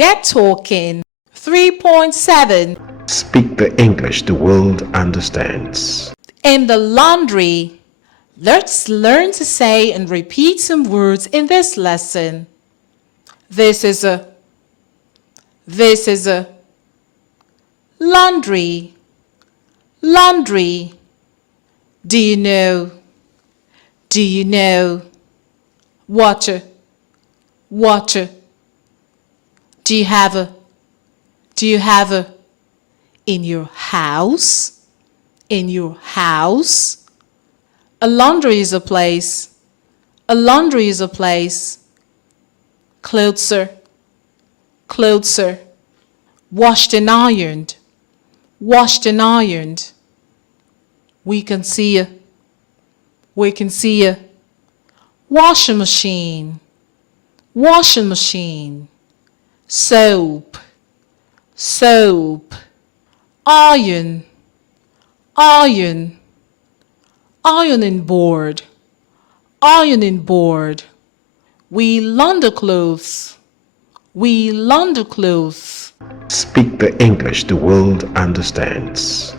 Get talking. 3.7. Speak the English the world understands. In the laundry. Let's learn to say and repeat some words in this lesson. This is a laundry, laundry. Do you know? Do you know? Water, water. Do you have a in your house? In your house? A laundry is a place. A laundry is a place. Clothes, clothes. Washed and ironed. Washed and ironed. We can see a. We can see a. Washing machine. Washing machine. Soap. Soap. Iron. Iron. Ironing board. Ironing board. We launder clothes. We launder clothes. Speak the English the world understands.